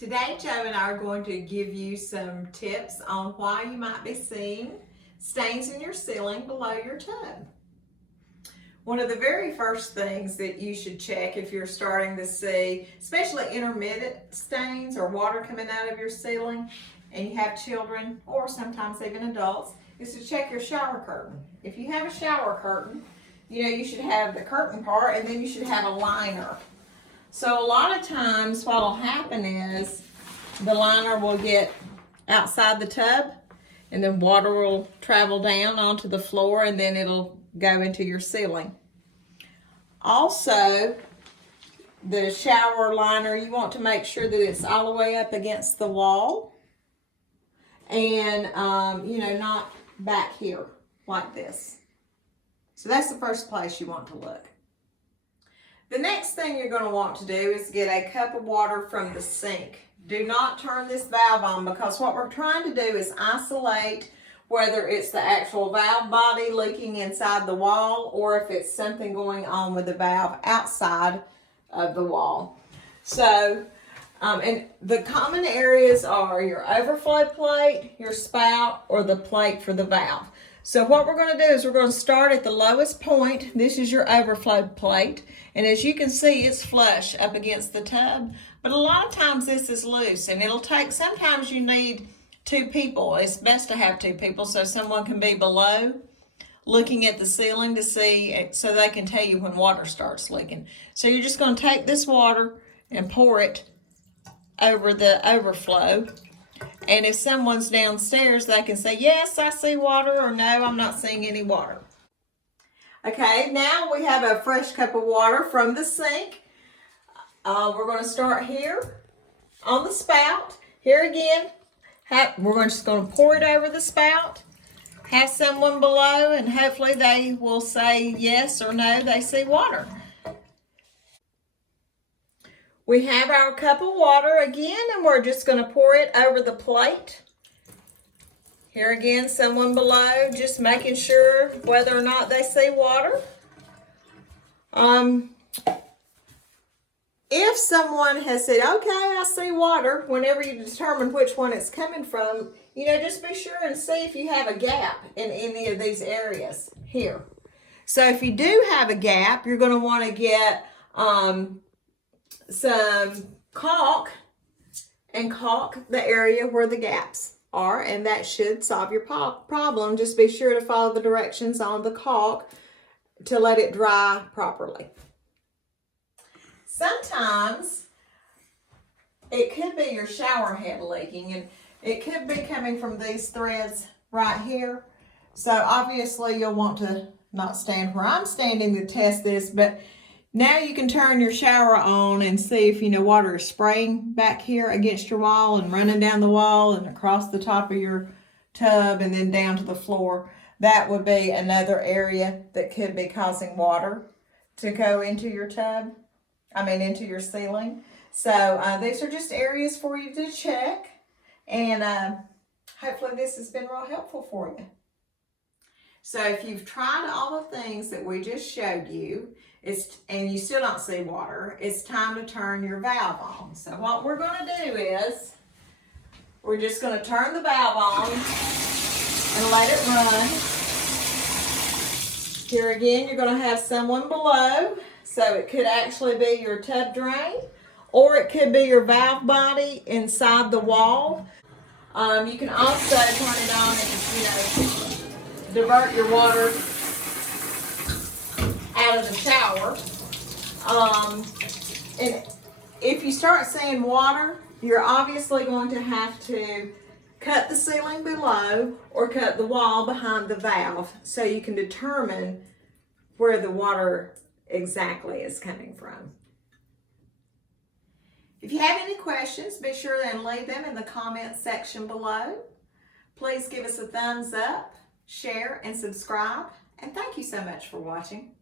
Today, Joe and I are going to give you some tips on why you might be seeing stains in your ceiling below your tub. One of the very first things that you should check if you're starting to see, especially intermittent stains or water coming out of your ceiling, and you have children or sometimes even adults, is to check your shower curtain. If you have a shower curtain, you should have the curtain part and then you should have a liner. So a lot of times what will happen is the liner will get outside the tub and then water will travel down onto the floor and then it'll go into your ceiling. Also, the shower liner, you want to make sure that it's all the way up against the wall and, not back here like this. So that's the first place you want to look. The next thing you're going to want to do is get a cup of water from the sink. Do not turn this valve on because what we're trying to do is isolate whether it's the actual valve body leaking inside the wall or if it's something going on with the valve outside of the wall. So, and the common areas are your overflow plate, your spout, or the plate for the valve. So what we're going to do is we're going to start at the lowest point. This is your overflow plate. And as you can see, it's flush up against the tub. But a lot of times this is loose and it'll take, sometimes you need two people. It's best to have two people so someone can be below looking at the ceiling to see, so they can tell you when water starts leaking. So you're just going to take this water and pour it over the overflow. And if someone's downstairs, they can say, yes, I see water, or no, I'm not seeing any water. Okay, now we have a fresh cup of water from the sink. We're going to start here on the spout. Here again, we're just going to pour it over the spout. Have someone below, and hopefully they will say yes or no, they see water. We have our cup of water again, and we're just going to pour it over the plate. Here again, someone below, just making sure whether or not they see water. If someone has said, okay, I see water, whenever you determine which one it's coming from, just be sure and see if you have a gap in any of these areas here. So if you do have a gap, you're going to want to get some caulk and caulk the area where the gaps are, and that should solve your problem. Just be sure to follow the directions on the caulk to let it dry properly. Sometimes it could be your shower head leaking, and it could be coming from these threads right here. So obviously you'll want to not stand where I'm standing to test this, but now you can turn your shower on and see if water is spraying back here against your wall and running down the wall and across the top of your tub and then down to the floor. That would be another area that could be causing water to go into your tub. Into your ceiling. So these are just areas for you to check, and hopefully this has been real helpful for you. So if you've tried all the things that we just showed you, and you still don't see water, it's time to turn your valve on. So what we're going to do is, we're just going to turn the valve on and let it run. Here again, you're going to have someone below. So it could actually be your tub drain, or it could be your valve body inside the wall. You can also turn it on and, divert your water out of the shower. And if you start seeing water, you're obviously going to have to cut the ceiling below or cut the wall behind the valve so you can determine where the water exactly is coming from. If you have any questions, be sure and leave them in the comments section below. Please give us a thumbs up, share, and subscribe. And thank you so much for watching.